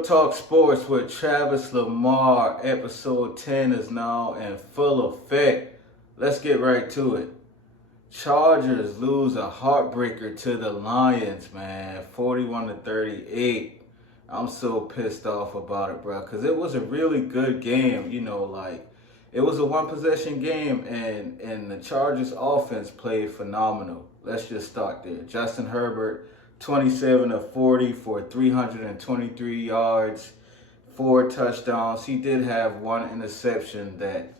Talk Sports with Travis Lamar. Episode 10 is now in full effect. Let's get right to it. Chargers lose a heartbreaker to the Lions, man. 41-38. I'm so pissed off about it, bro, because it was a really good game. It was a one possession game, and the Chargers offense played phenomenal. Let's just start there. Justin Herbert, 27 of 40 for 323 yards, 4 touchdowns. He did have one interception that,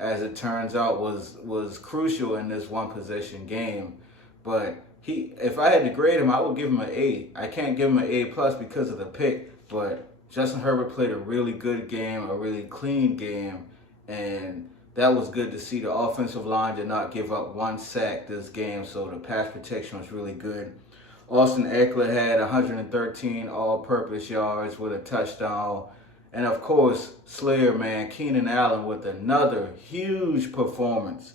as it turns out, was crucial in this one possession game. But if I had to grade him, I would give him an A. I can't give him an A plus because of the pick, but Justin Herbert played a really good game, a really clean game, and that was good to see. The offensive line did not give up one sack this game, so the pass protection was really good. Austin Eckler had 113 all-purpose yards with a touchdown. And, of course, Slayer, man, Keenan Allen with another huge performance.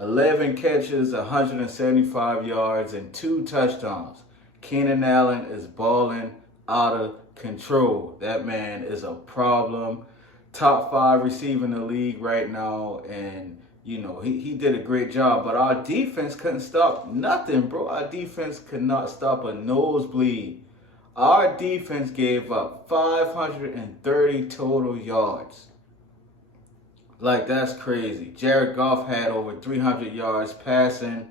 11 catches, 175 yards, and 2 touchdowns. Keenan Allen is balling out of control. That man is a problem. Top 5 receiver in the league right now, and he did a great job, but our defense couldn't stop nothing, bro. Our defense could not stop a nosebleed. Our defense gave up 530 total yards. Like, that's crazy. Jared Goff had over 300 yards passing.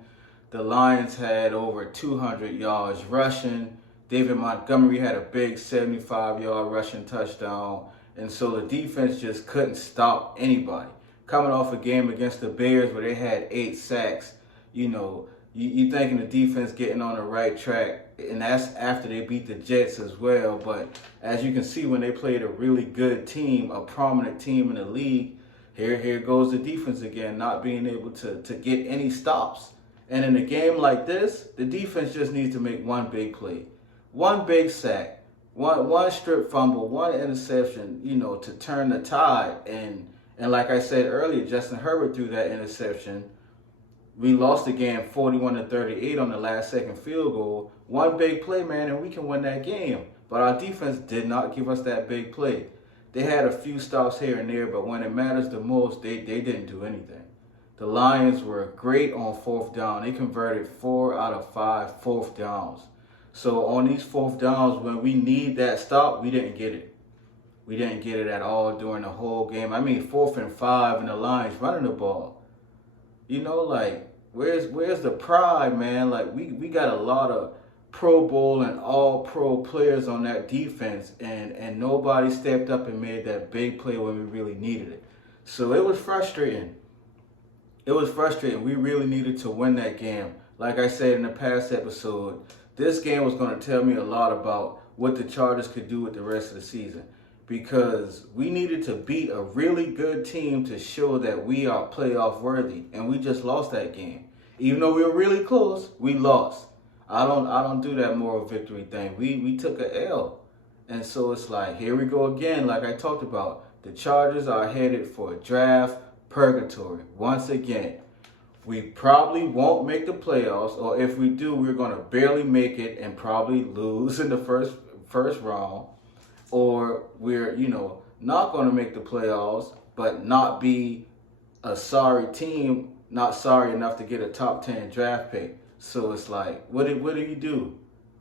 The Lions had over 200 yards rushing. David Montgomery had a big 75-yard rushing touchdown. And so the defense just couldn't stop anybody. Coming off a game against the Bears where they had 8 sacks, you thinking the defense getting on the right track, and that's after they beat the Jets as well. But as you can see, when they played a really good team, a prominent team in the league, here goes the defense again, not being able to get any stops. And in a game like this, the defense just needs to make one big play, one big sack, one strip fumble, one interception, to turn the tide. And like I said earlier, Justin Herbert threw that interception. We lost the game 41-38 on the last second field goal. One big play, man, and we can win that game. But our defense did not give us that big play. They had a few stops here and there, but when it matters the most, they didn't do anything. The Lions were great on 4th down. They converted 4 out of 5 4th downs. So on these 4th downs, when we need that stop, we didn't get it. We didn't get it at all during the whole game. I mean, 4th and 5 and the Lions running the ball. Where's the pride, man? Like, we got a lot of Pro Bowl and all-pro players on that defense, and nobody stepped up and made that big play when we really needed it. So it was frustrating. It was frustrating. We really needed to win that game. Like I said in the past episode, this game was going to tell me a lot about what the Chargers could do with the rest of the season, because we needed to beat a really good team to show that we are playoff worthy, and we just lost that game. Even though we were really close, we lost. I don't do that moral victory thing. We took a L. And so it's like, here we go again, like I talked about. The Chargers are headed for draft purgatory once again. We probably won't make the playoffs, or if we do, we're going to barely make it and probably lose in the first round. Or we're, not going to make the playoffs, but not be a sorry team, not sorry enough to get a top 10 draft pick. So it's like, what do you do?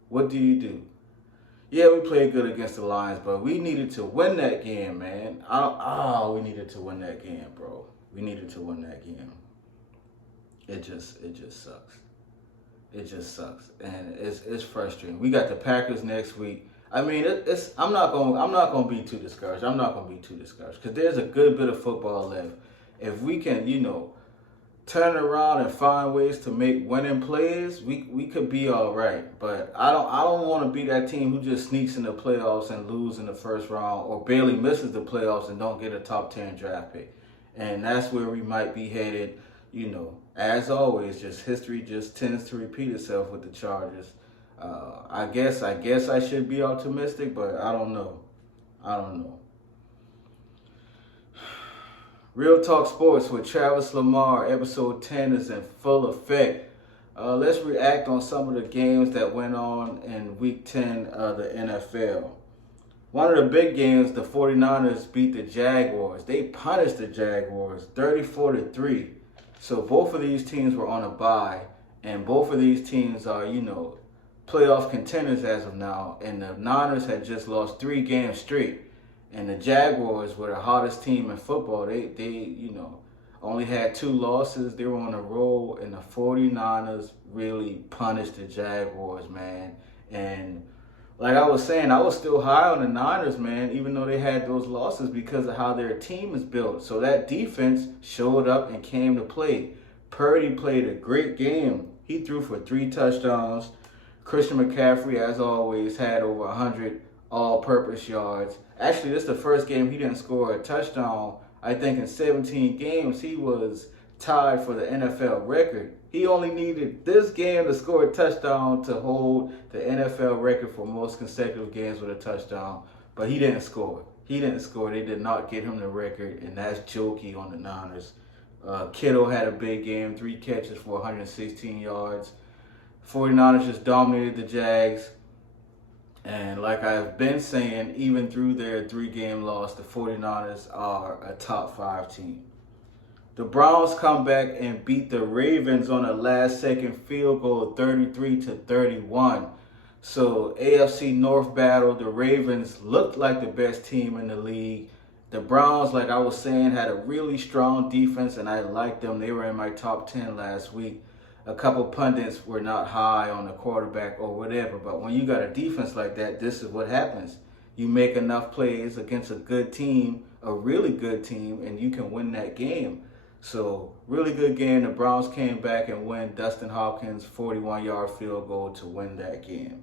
What do you do? Yeah, we played good against the Lions, but we needed to win that game, man. We needed to win that game, bro. We needed to win that game. It just sucks. It just sucks, and it's frustrating. We got the Packers next week. I mean, I'm not gonna be too discouraged. I'm not gonna be too discouraged because there's a good bit of football left. If we can, turn around and find ways to make winning plays, we could be all right. But I don't want to be that team who just sneaks in the playoffs and lose in the first round, or barely misses the playoffs and don't get a top 10 draft pick. And that's where we might be headed. As always, just history just tends to repeat itself with the Chargers. I guess I should be optimistic, but I don't know. Real Talk Sports with Travis Lamar, episode 10 is in full effect. Let's react on some of the games that went on in week 10 of the NFL. One of the big games, the 49ers beat the Jaguars. They punished the Jaguars 34-3. So both of these teams were on a bye, and both of these teams are, playoff contenders as of now. And the Niners had just lost 3 games straight. And the Jaguars were the hottest team in football. They only had 2 losses. They were on a roll, and the 49ers really punished the Jaguars, man. And like I was saying, I was still high on the Niners, man, even though they had those losses because of how their team is built. So that defense showed up and came to play. Purdy played a great game. He threw for 3 touchdowns. Christian McCaffrey, as always, had over 100 all-purpose yards. Actually, this is the first game he didn't score a touchdown. I think in 17 games, he was tied for the NFL record. He only needed this game to score a touchdown to hold the NFL record for most consecutive games with a touchdown. But he didn't score. They did not get him the record, and that's jokey on the Niners. Kittle had a big game, 3 catches for 116 yards. 49ers just dominated the Jags. And like I've been saying, even through their 3-game loss, the 49ers are a top 5 team. The Browns come back and beat the Ravens on a last-second field goal, 33-31. So AFC North battle, the Ravens looked like the best team in the league. The Browns, like I was saying, had a really strong defense, and I liked them. They were in my top 10 last week. A couple pundits were not high on the quarterback or whatever, but when you got a defense like that, this is what happens. You make enough plays against a good team, a really good team, and you can win that game. So, really good game. The Browns came back and win. Dustin Hopkins' 41-yard field goal to win that game.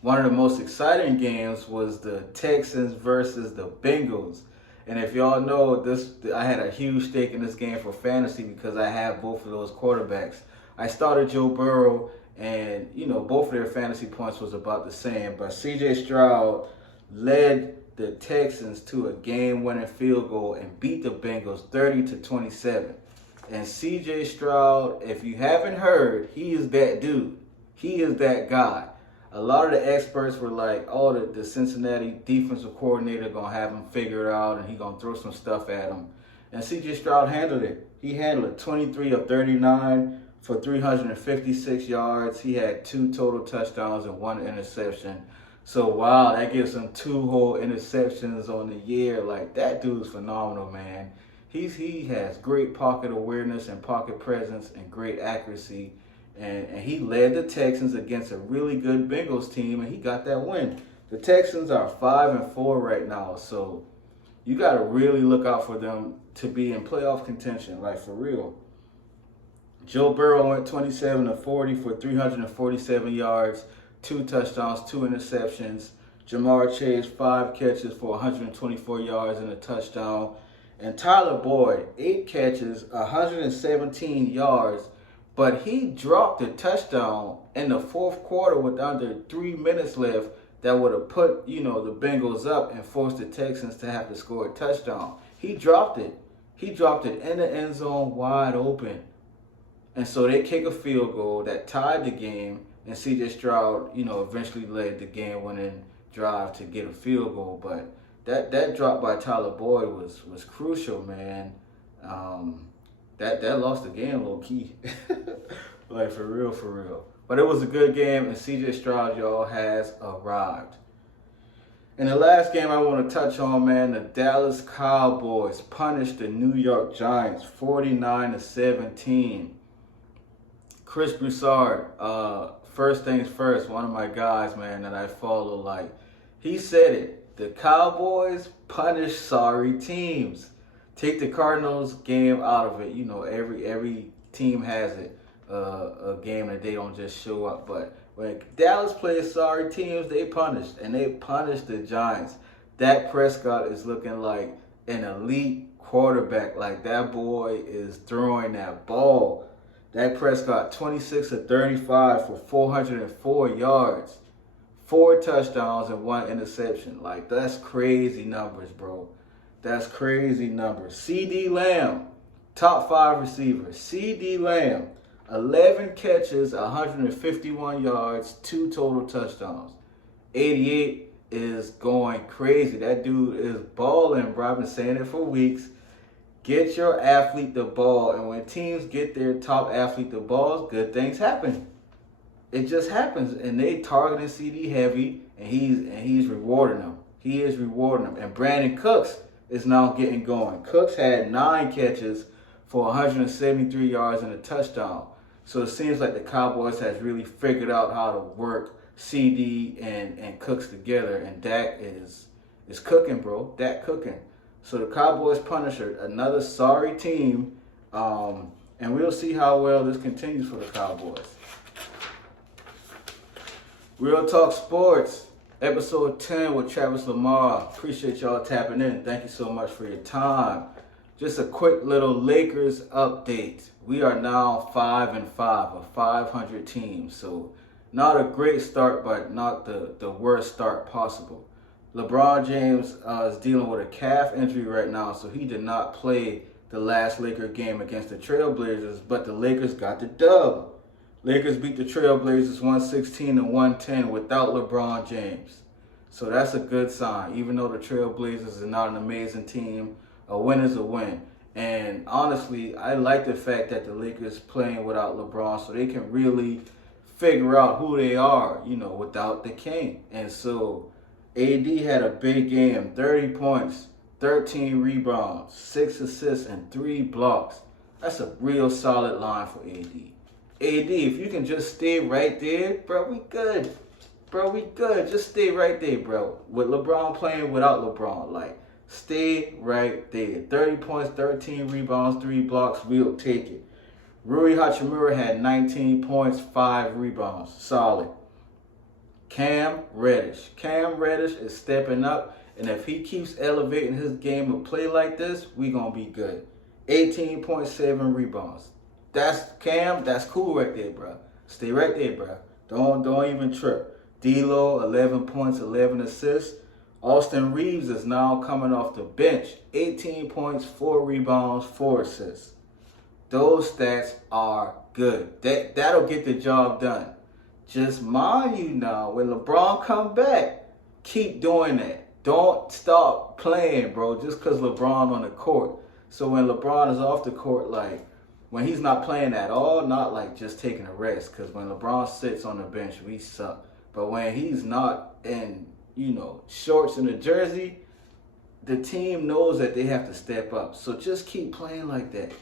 One of the most exciting games was the Texans versus the Bengals. And if y'all know this, I had a huge stake in this game for fantasy because I have both of those quarterbacks. I started Joe Burrow, and both of their fantasy points was about the same. But C.J. Stroud led the Texans to a game-winning field goal and beat the Bengals 30-27. And C.J. Stroud, if you haven't heard, he is that dude. He is that guy. A lot of the experts were like, oh, the Cincinnati defensive coordinator going to have him figure it out and he going to throw some stuff at him. And C.J. Stroud handled it. He handled it 23 of 39 for 356 yards. He had 2 total touchdowns and 1 interception. So, wow, that gives him 2 whole interceptions on the year. Like, that dude's phenomenal, man. He has great pocket awareness and pocket presence and great accuracy. And he led the Texans against a really good Bengals team, and he got that win. The Texans are 5-4 right now, so you got to really look out for them to be in playoff contention, like for real. Joe Burrow went 27-40 for 347 yards, 2 touchdowns, 2 interceptions. Jamar Chase, 5 catches for 124 yards and a touchdown. And Tyler Boyd, 8 catches, 117 yards. But he dropped a touchdown in the 4th quarter with under 3 minutes left that would have put, the Bengals up and forced the Texans to have to score a touchdown. He dropped it. He dropped it in the end zone wide open. And so they kick a field goal that tied the game, and C.J. Stroud, eventually led the game-winning drive to get a field goal. But that drop by Tyler Boyd was crucial, man. That lost the game low-key. Like, for real. But it was a good game, and C.J. Stroud, y'all, has arrived. In the last game I want to touch on, man, the Dallas Cowboys punished the New York Giants 49-17. Chris Broussard, first things first, one of my guys, man, that I follow, like, he said it. The Cowboys punish sorry teams. Take the Cardinals game out of it. Every team has it, a game that they don't just show up. But when Dallas plays sorry teams, they punished. And they punished the Giants. Dak Prescott is looking like an elite quarterback. Like, that boy is throwing that ball. Dak Prescott, 26-35 for 404 yards. 4 touchdowns and 1 interception. Like, that's crazy numbers, bro. That's crazy numbers. C.D. Lamb, top 5 receiver. C.D. Lamb, 11 catches, 151 yards, 2 total touchdowns. 88 is going crazy. That dude is balling, bro. I've been saying it for weeks. Get your athlete the ball, and when teams get their top athlete the balls, good things happen. It just happens, and they targeting CD heavy, and he's rewarding them. He is rewarding them, and Brandon Cooks is now getting going. Cooks had 9 catches for 173 yards and a touchdown. So it seems like the Cowboys has really figured out how to work CD and Cooks together, and Dak is cooking, bro. Dak cooking. So the Cowboys punish another sorry team, and we'll see how well this continues for the Cowboys. Real Talk Sports, episode 10 with Travis Lamar. Appreciate y'all tapping in. Thank you so much for your time. Just a quick little Lakers update. We are now 5-5, a 500 team. So not a great start, but not the worst start possible. LeBron James is dealing with a calf injury right now, so he did not play the last Laker game against the Trailblazers, but the Lakers got the dub. Lakers beat the Trailblazers 116-110 without LeBron James. So that's a good sign. Even though the Trailblazers are not an amazing team, a win is a win. And honestly, I like the fact that the Lakers playing without LeBron so they can really figure out who they are, without the king. And so AD had a big game, 30 points, 13 rebounds, 6 assists, and 3 blocks. That's a real solid line for AD. AD, if you can just stay right there, bro, we good. Bro, we good. Just stay right there, bro. With LeBron playing without LeBron, stay right there. 30 points, 13 rebounds, 3 blocks, we'll take it. Rui Hachimura had 19 points, 5 rebounds. Solid. Cam Reddish is stepping up, and if he keeps elevating his game of play like this, we gonna be good. 18.7 rebounds. That's Cam. That's cool right there, bro. Stay right there, bro. Don't even trip. D'Lo, 11 points, 11 assists. Austin Reeves is now coming off the bench. 18 points, 4 rebounds, 4 assists. Those stats are good. That'll get the job done. Just mind you now, when LeBron come back, keep doing that. Don't stop playing, bro, just because LeBron on the court. So when LeBron is off the court, when he's not playing at all, not just taking a rest, because when LeBron sits on the bench, we suck. But when he's not in, shorts and a jersey, the team knows that they have to step up. So just keep playing like that.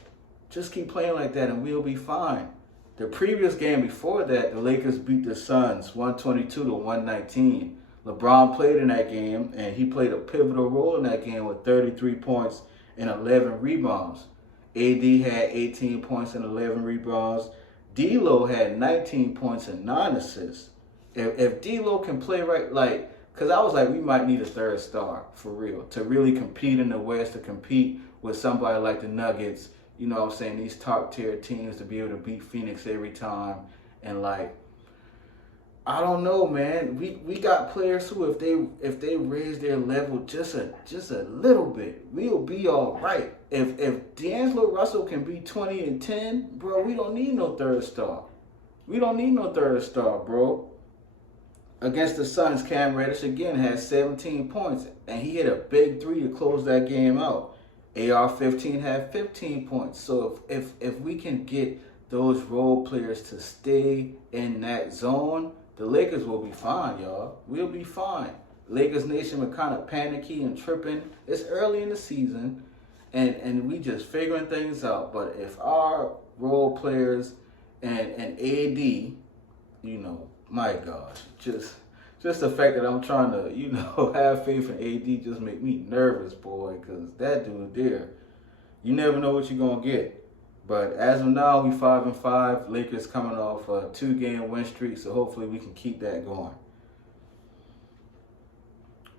Just keep playing like that, and we'll be fine. The previous game before that, the Lakers beat the Suns 122-119. LeBron played in that game, and he played a pivotal role in that game with 33 points and 11 rebounds. AD had 18 points and 11 rebounds. D'Lo had 19 points and 9 assists. If D'Lo can play right, because I was we might need a third star, for real, to really compete in the West, to compete with somebody like the Nuggets, these top tier teams, to be able to beat Phoenix every time. And I don't know, man. We got players who, if they raise their level just a little bit, we'll be all right. If D'Angelo Russell can be 20 and 10, bro, we don't need no third star. We don't need no third star, bro. Against the Suns, Cam Reddish again had 17 points, and he hit a big 3 to close that game out. AR-15 had 15 points. So if we can get those role players to stay in that zone, the Lakers will be fine, y'all. We'll be fine. Lakers Nation were kind of panicky and tripping. It's early in the season, and we just figuring things out. But if our role players and AD, my gosh, just the fact that I'm trying to, have faith in AD just make me nervous, boy, because that dude there, you never know what you're going to get. But as of now, we 5-5. Lakers coming off a 2-game win streak, so hopefully we can keep that going.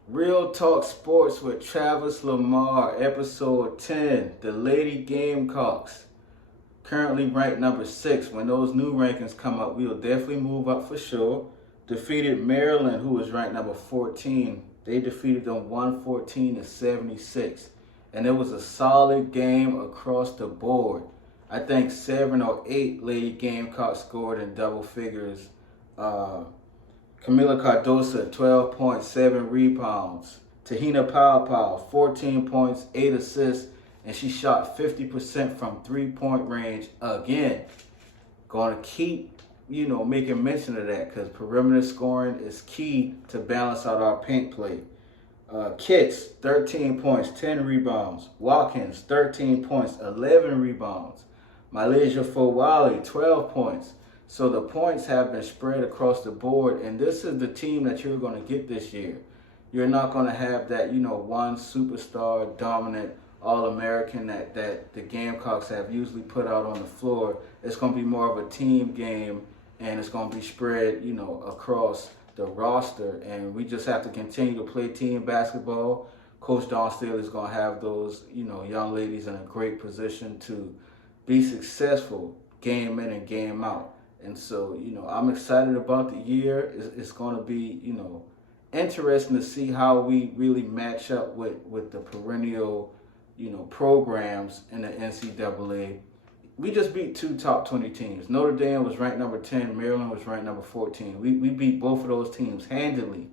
Real Talk Sports with Travis Lamar, episode 10, the Lady Gamecocks. Currently ranked number 6. When those new rankings come up, we'll definitely move up for sure. Defeated Maryland, who was ranked number 14. They defeated them 114-76. And it was a solid game across the board. I think 7 or 8 Lady Gamecocks scored in double figures. Camila Cardosa, 12.7 rebounds. Tahina Pow, 14 points, 8 assists, and she shot 50% from three-point range again. Going to keep, making mention of that because perimeter scoring is key to balance out our paint play. Kicks, 13 points, 10 rebounds. Watkins, 13 points, 11 rebounds. Malaysia Fowali, 12 points. So the points have been spread across the board, and this is the team that you're going to get this year. You're not going to have that, one superstar, dominant All-American that the Gamecocks have usually put out on the floor. It's going to be more of a team game, and it's going to be spread, across the roster. And we just have to continue to play team basketball. Coach Dawn Staley is going to have those, young ladies in a great position to be successful game in and game out. And so, I'm excited about the year. It's going to be, interesting to see how we really match up with the perennial, programs in the NCAA. We just beat 2 top 20 teams. Notre Dame was ranked number 10. Maryland was ranked number 14. We beat both of those teams handily.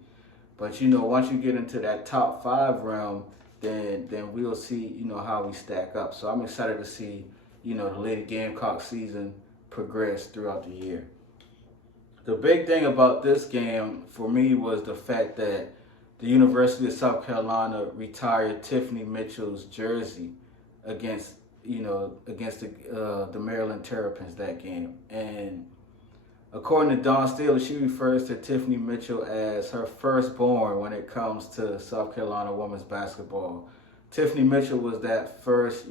But, once you get into that top 5 realm, then we'll see, how we stack up. So I'm excited to see, the Lady Gamecocks season progress throughout the year. The big thing about this game for me was the fact that the University of South Carolina retired Tiffany Mitchell's jersey against the Maryland Terrapins that game. And according to Dawn Staley, she refers to Tiffany Mitchell as her firstborn when it comes to South Carolina women's basketball. Tiffany Mitchell was that first,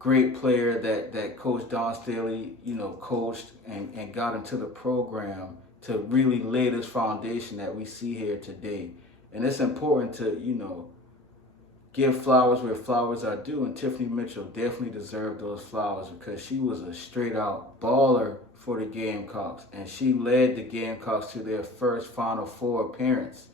great player that Coach Dawn Staley, coached and got into the program to really lay this foundation that we see here today. And it's important to, give flowers where flowers are due. And Tiffany Mitchell definitely deserved those flowers because she was a straight out baller for the Gamecocks. And she led the Gamecocks to their first Final Four appearance.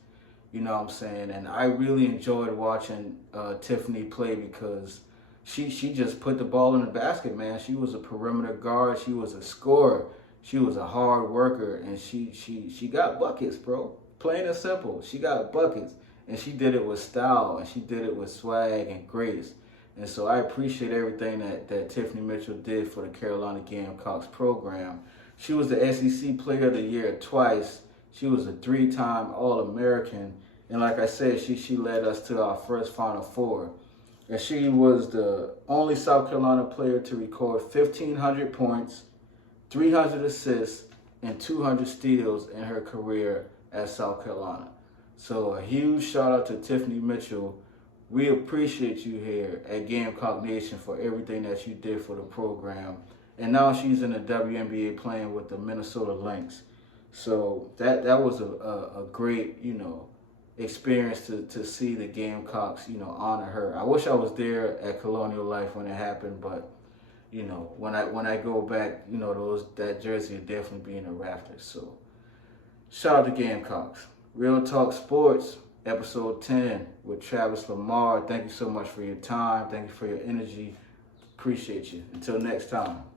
You know what I'm saying? And I really enjoyed watching Tiffany play because she just put the ball in the basket, man. She was a perimeter guard. She was a scorer. She was a hard worker, and she got buckets, bro. Plain and simple. She got buckets, and she did it with style, and she did it with swag and grace. And so I appreciate everything that Tiffany Mitchell did for the Carolina Gamecocks program. She was the SEC Player of the Year twice. She was a 3-time All-American, and like I said, she led us to our first Final Four. And she was the only South Carolina player to record 1,500 points, 300 assists, and 200 steals in her career at South Carolina. So a huge shout out to Tiffany Mitchell. We appreciate you here at Gamecock Nation for everything that you did for the program. And now she's in the WNBA playing with the Minnesota Lynx. So that was a great, experience to see the Gamecocks, honor her. I wish I was there at Colonial Life when it happened, but when I go back, that jersey will definitely be in the rafters. So shout out to Gamecocks. Real Talk Sports, episode 10 with Travis Lamar. Thank you so much for your time. Thank you for your energy. Appreciate you. Until next time.